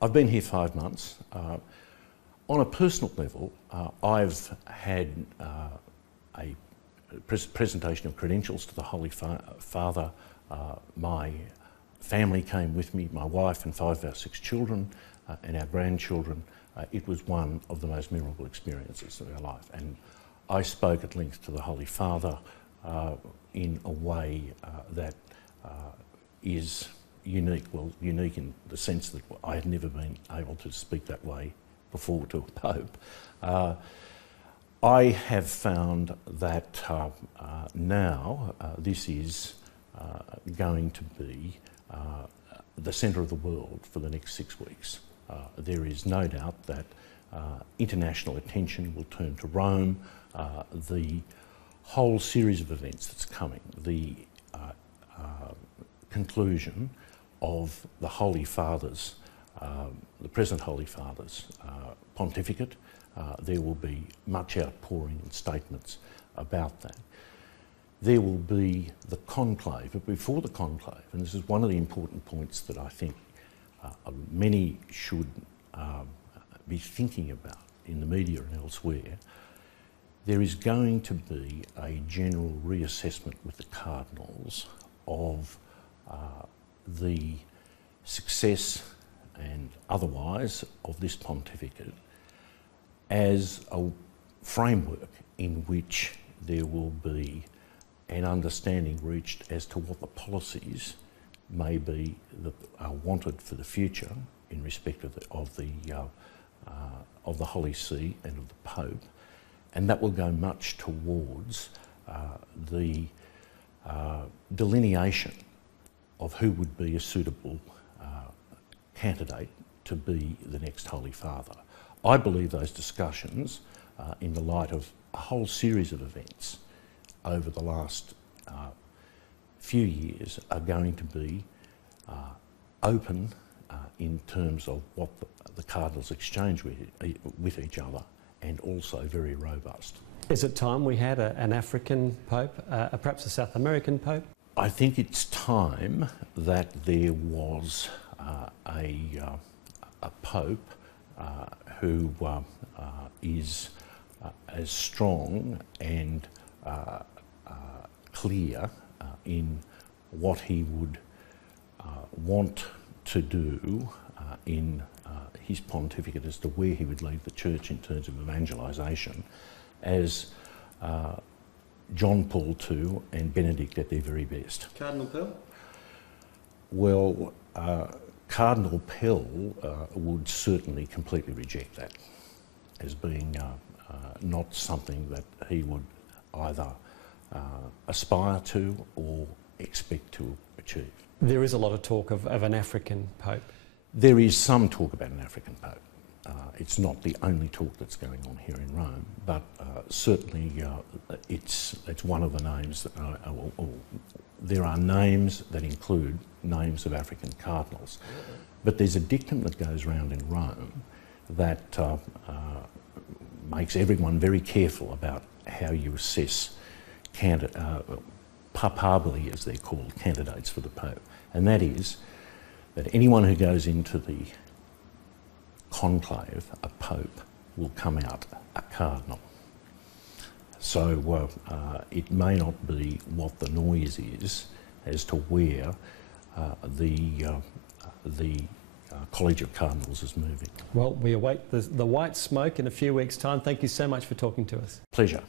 I've been here 5 months. On a personal level, I've had a presentation of credentials to the Holy Father. My family came with me, my wife and 5 of our 6 children and our grandchildren. It was one of the most memorable experiences of our life, and I spoke at length to the Holy Father in a way that is unique. Well, unique in the sense that I had never been able to speak that way before to a Pope. I have found that now this is going to be the centre of the world for the next 6 weeks. There is no doubt that international attention will turn to Rome. The whole series of events that's coming, the conclusion of the Holy Father's, the present Holy Father's pontificate. There will be much outpouring and statements about that. There will be the conclave, but before the conclave, and this is one of the important points that I think many should be thinking about in the media and elsewhere, there is going to be a general reassessment with the cardinals of the success and otherwise of this pontificate as a framework in which there will be an understanding reached as to what the policies may be that are wanted for the future in respect of the Holy See and of the Pope, and that will go much towards the delineation of who would be a suitable candidate to be the next Holy Father. I believe those discussions, in the light of a whole series of events over the last few years, are going to be open in terms of what the cardinals exchange with each other, and also very robust. Is it time we had an African Pope, perhaps a South American Pope? I think it's time that there was a Pope who is as strong and clear in what he would want to do in his pontificate as to where he would lead the Church in terms of evangelisation, as John Paul II and Benedict at their very best. Cardinal Pell? Well, Cardinal Pell would certainly completely reject that as being not something that he would either aspire to or expect to achieve. There is a lot of talk of an African Pope. There is some talk about an African Pope. It's not the only talk that's going on here in Rome, but certainly it's one of the names that there are names that include names of African cardinals. But there's a dictum that goes around in Rome that makes everyone very careful about how you assess papabili, as they're called, candidates for the Pope. And that is that anyone who goes into the conclave, a Pope, will come out a cardinal. So it may not be what the noise is as to where the College of Cardinals is moving. Well, we await the white smoke in a few weeks' time. Thank you so much for talking to us. Pleasure.